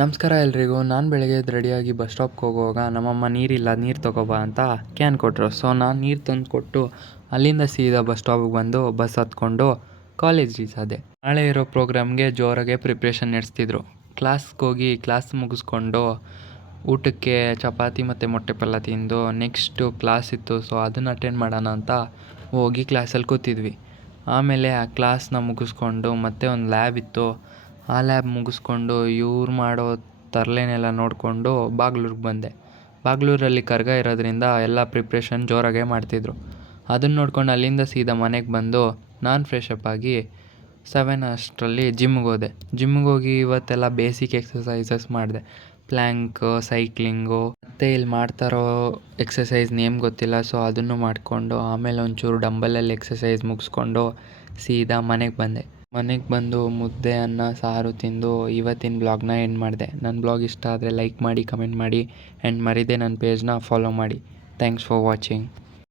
ನಮಸ್ಕಾರ ಎಲ್ರಿಗೂ. ನಾನು ಬೆಳಗ್ಗೆ ಎದ್ದು ರೆಡಿಯಾಗಿ ಬಸ್ ಸ್ಟಾಪ್ಗೆ ಹೋಗುವಾಗ ನಮ್ಮಮ್ಮ ನೀರಿಲ್ಲ, ನೀರು ತೊಗೊಬಾ ಅಂತ ಕ್ಯಾನ್ ಕೊಟ್ಟರು. ಸೊ ನಾನು ನೀರು ತಂದು ಕೊಟ್ಟು ಅಲ್ಲಿಂದ ಸೀದಾ ಬಸ್ ಸ್ಟಾಪಿಗೆ ಬಂದು ಬಸ್ ಹತ್ಕೊಂಡು ಕಾಲೇಜ್ ರೀಚ್ ಆದೆ. ನಾಳೆ ಇರೋ ಪ್ರೋಗ್ರಾಮ್ಗೆ ಜೋರಾಗೆ ಪ್ರಿಪ್ರೇಷನ್ ನಡೆಸ್ತಿದ್ರು. ಕ್ಲಾಸ್ಗೆ ಹೋಗಿ ಕ್ಲಾಸ್ ಮುಗಿಸ್ಕೊಂಡು ಊಟಕ್ಕೆ ಚಪಾತಿ ಮತ್ತು ಮೊಟ್ಟೆ ಪಲ್ಯ ತಿಂದು ನೆಕ್ಸ್ಟು ಕ್ಲಾಸ್ ಇತ್ತು. ಸೊ ಅದನ್ನು ಅಟೆಂಡ್ ಮಾಡೋಣ ಅಂತ ಹೋಗಿ ಕ್ಲಾಸಲ್ಲಿ ಕೂತಿದ್ವಿ. ಆಮೇಲೆ ಆ ಕ್ಲಾಸ್ನ ಮುಗಿಸ್ಕೊಂಡು ಮತ್ತೆ ಒಂದು ಲ್ಯಾಬ್ ಇತ್ತು. ಆ ಲ್ಯಾಬ್ ಮುಗಿಸ್ಕೊಂಡು ಇವ್ರು ಮಾಡೋ ತರಲೆನೆಲ್ಲ ನೋಡಿಕೊಂಡು ಬಾಗ್ಲೂರಿಗೆ ಬಂದೆ. ಬಾಗ್ಲೂರಲ್ಲಿ ಕರ್ಗ ಇರೋದ್ರಿಂದ ಎಲ್ಲ ಪ್ರಿಪ್ರೇಷನ್ ಜೋರಾಗೆ ಮಾಡ್ತಿದ್ರು. ಅದನ್ನು ನೋಡ್ಕೊಂಡು ಅಲ್ಲಿಂದ ಸೀದಾ ಮನೆಗೆ ಬಂದು ನಾನು ಫ್ರೆಶಪ್ ಆಗಿ 7 ಅಷ್ಟರಲ್ಲಿ ಜಿಮ್ಗೆ ಹೋದೆ. ಜಿಮ್ಗೆ ಹೋಗಿ ಇವತ್ತೆಲ್ಲ ಬೇಸಿಕ್ ಎಕ್ಸಸೈಸಸ್ ಮಾಡಿದೆ. ಪ್ಲ್ಯಾಂಕು, ಸೈಕ್ಲಿಂಗು, ಮತ್ತು ಇಲ್ಲಿ ಮಾಡ್ತಾರೋ ಎಕ್ಸಸೈಸ್ ನೇಮ್ ಗೊತ್ತಿಲ್ಲ. ಸೊ ಅದನ್ನು ಮಾಡಿಕೊಂಡು ಆಮೇಲೆ ಒಂಚೂರು ಡಂಬಲಲ್ಲಿ ಎಕ್ಸಸೈಸ್ ಮುಗಿಸ್ಕೊಂಡು ಸೀದಾ ಮನೆಗೆ ಬಂದೆ. ಮನೆಗೆ ಬಂದು ಮುದ್ದೆ, ಅನ್ನ, ಸಾರು ತಿಂದು ಇವತ್ತಿನ ಬ್ಲಾಗ್ನ ಎಂಡ್ ಮಾಡಿದೆ. ನನ್ನ ಬ್ಲಾಗ್ ಇಷ್ಟ ಆದರೆ ಲೈಕ್ ಮಾಡಿ, ಕಮೆಂಟ್ ಮಾಡಿ ಆ್ಯಂಡ್ ಮರೀದೆ ನನ್ನ ಪೇಜ್ನ ಫಾಲೋ ಮಾಡಿ. Thanks for watching.